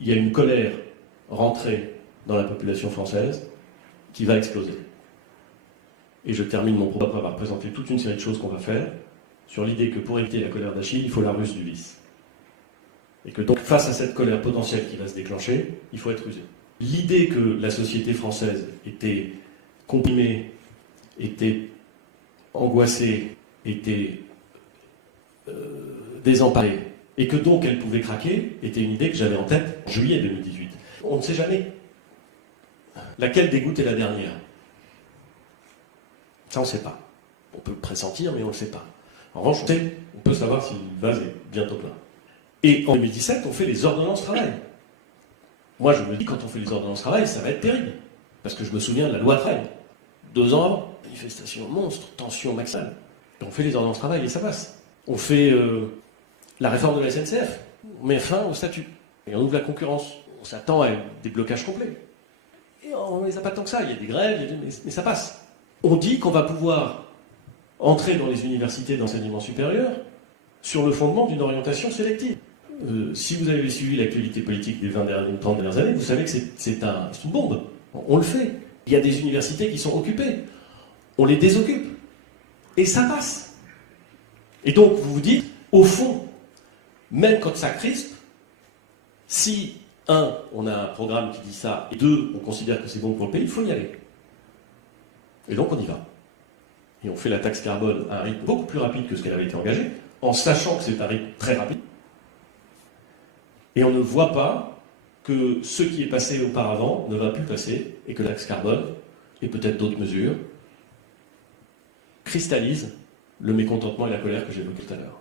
il y a une colère rentrée dans la population française qui va exploser. Et je termine mon propos après avoir présenté toute une série de choses qu'on va faire sur l'idée que pour éviter la colère d'Achille, il faut la ruse du vice. Et que donc, face à cette colère potentielle qui va se déclencher, il faut être rusé. L'idée que la société française était comprimée, était angoissée, était désemparée, et que donc elle pouvait craquer, était une idée que j'avais en tête en juillet 2018. On ne sait jamais. Laquelle des gouttes est la dernière? Ça, on ne sait pas. On peut le pressentir, mais on ne le sait pas. En revanche, on peut savoir si le vase est bientôt plein. Et en 2017, on fait les ordonnances travail. Moi, je me dis, quand on fait les ordonnances travail, ça va être terrible. Parce que je me souviens de la loi travail. 2 ans avant, manifestation monstre, tension maximale. Et on fait les ordonnances travail et ça passe. On fait la réforme de la SNCF. On met fin au statut. Et on ouvre la concurrence. On s'attend à des blocages complets. Et on ne les a pas tant que ça. Il y a des grèves, mais ça passe. On dit qu'on va pouvoir entrer dans les universités d'enseignement supérieur sur le fondement d'une orientation sélective. Si vous avez suivi l'actualité politique des 30 dernières années, vous savez que c'est une bombe. On le fait. Il y a des universités qui sont occupées. On les désoccupe. Et ça passe. Et donc, vous vous dites, au fond, même quand ça crispe, si, 1, on a un programme qui dit ça, et 2, on considère que c'est bon pour le pays, il faut y aller. Et donc, on y va. Et on fait la taxe carbone à un rythme beaucoup plus rapide que ce qu'elle avait été engagée, en sachant que c'est un rythme très rapide. Et on ne voit pas que ce qui est passé auparavant ne va plus passer, et que la taxe carbone, et peut-être d'autres mesures, cristallisent le mécontentement et la colère que j'évoquais tout à l'heure.